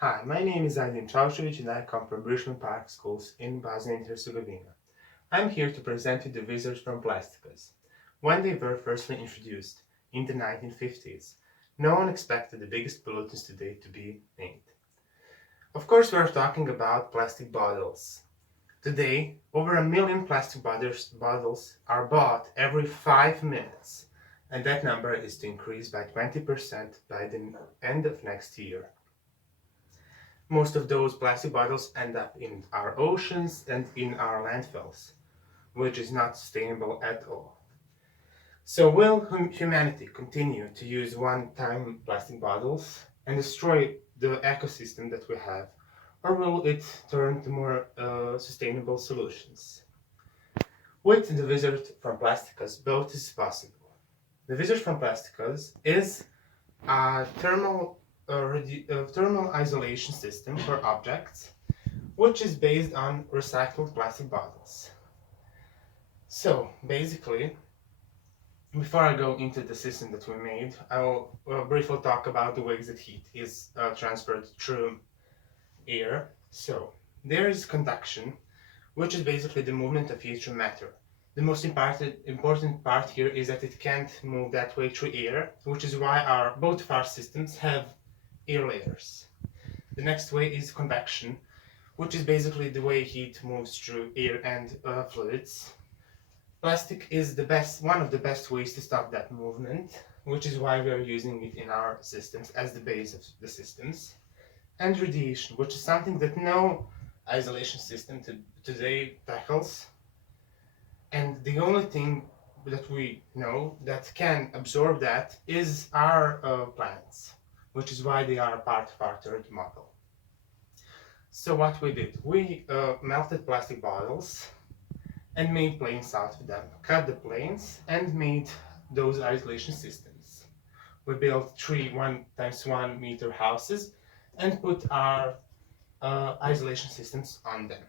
Hi, my name is Ajdin Čaušević and I come from Richmond Park Schools in Bosnia and Herzegovina. I'm here to present you the visitors from PlasticOZ. When they were firstly introduced in the 1950s, no one expected the biggest pollutants today to be made. Of course, we're talking about plastic bottles. Today, over 1 million plastic bottles are bought every 5 minutes, and that number is to increase by 20% by the end of next year. Most of those plastic bottles end up in our oceans and in our landfills, which is not sustainable at all. So will humanity continue to use one-time plastic bottles and destroy the ecosystem that we have, or will it turn to more sustainable solutions? With the visit from PlasticOZ, both is possible. The visit from PlasticOZ is a thermal isolation system for objects, which is based on recycled plastic bottles. So basically, before I go into the system that we made, I will briefly talk about the ways that heat is transferred through air. So there is conduction, which is basically the movement of heat through matter. The most important part here is that it can't move that way through air, which is why both of our systems have air layers. The next way is convection, which is basically the way heat moves through air and fluids. Plastic is one of the best ways to stop that movement, which is why we are using it in our systems as the base of the systems. And radiation, which is something that no isolation system today tackles. And the only thing that we know that can absorb that is our plants, which is why they are part of our third model. So what we did, we melted plastic bottles and made planes out of them, cut the planes and made those isolation systems. We built 3 1x1 meter houses and put our isolation systems on them.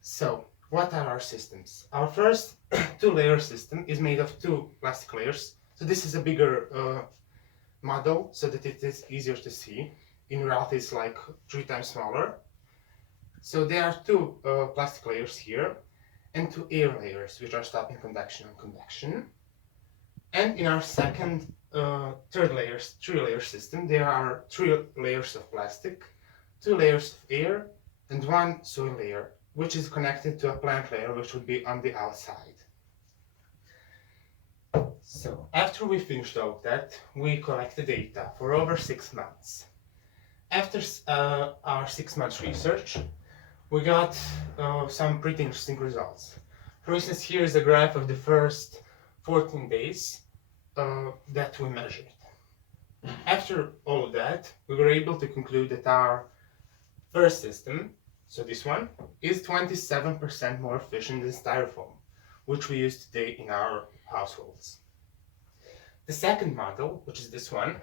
So what are our systems? Our first 2-layer system is made of 2 plastic layers. So this is a bigger model so that it is easier to see. In reality, it's like 3 times smaller. So there are 2 plastic layers here and 2 air layers, which are stopping conduction and convection. And in our second, 3-layer system, there are 3 layers of plastic, 2 layers of air, and 1 soil layer, which is connected to a plant layer, which would be on the outside. So after we finished all that, we collected data for over 6 months. After our 6 months research, we got some pretty interesting results. For instance, here is a graph of the first 14 days that we measured. After all of that, we were able to conclude that our first system, so this one, is 27% more efficient than styrofoam, which we use today in our households. The second model, which is this one,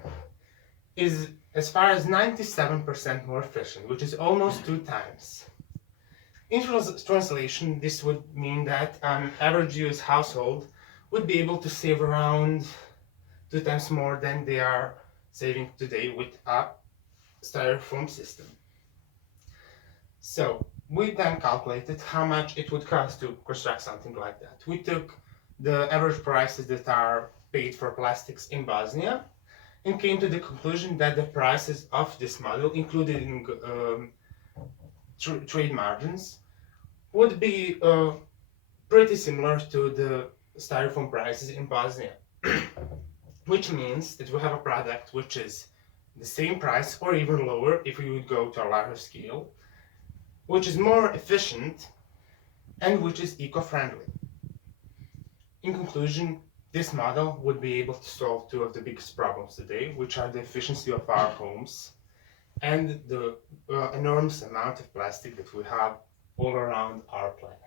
is as far as 97% more efficient, which is almost 2 times. In translation, this would mean that an average US household would be able to save around 2 times more than they are saving today with a styrofoam system. So we then calculated how much it would cost to construct something like that. We took the average prices that are paid for plastics in Bosnia and came to the conclusion that the prices of this model, including trade margins, would be pretty similar to the styrofoam prices in Bosnia, which means that we have a product which is the same price or even lower if we would go to a larger scale, which is more efficient and which is eco-friendly. In conclusion, this model would be able to solve 2 of the biggest problems today, which are the efficiency of our homes and the enormous amount of plastic that we have all around our planet.